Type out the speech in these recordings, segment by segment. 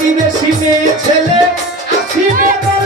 প্রতিবেশী মেয়ে ছেলে আসিবে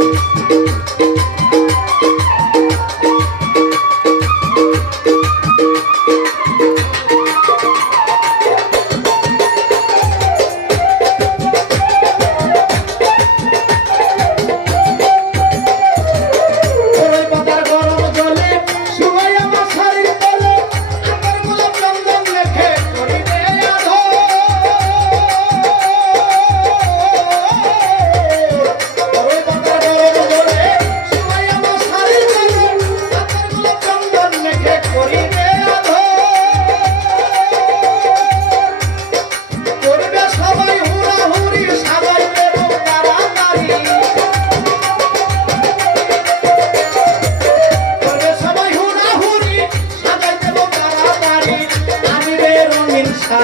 Música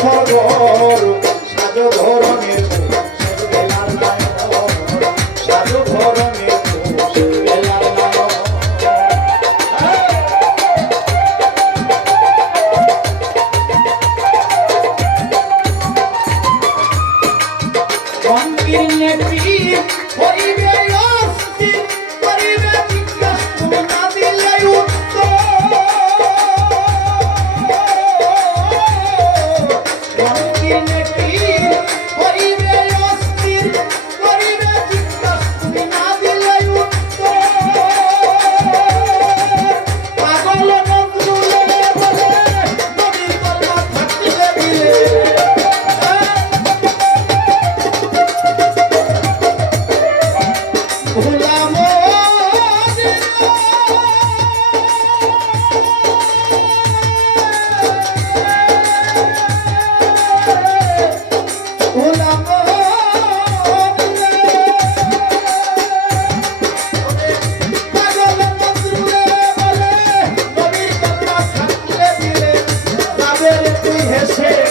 সেটাই দেশে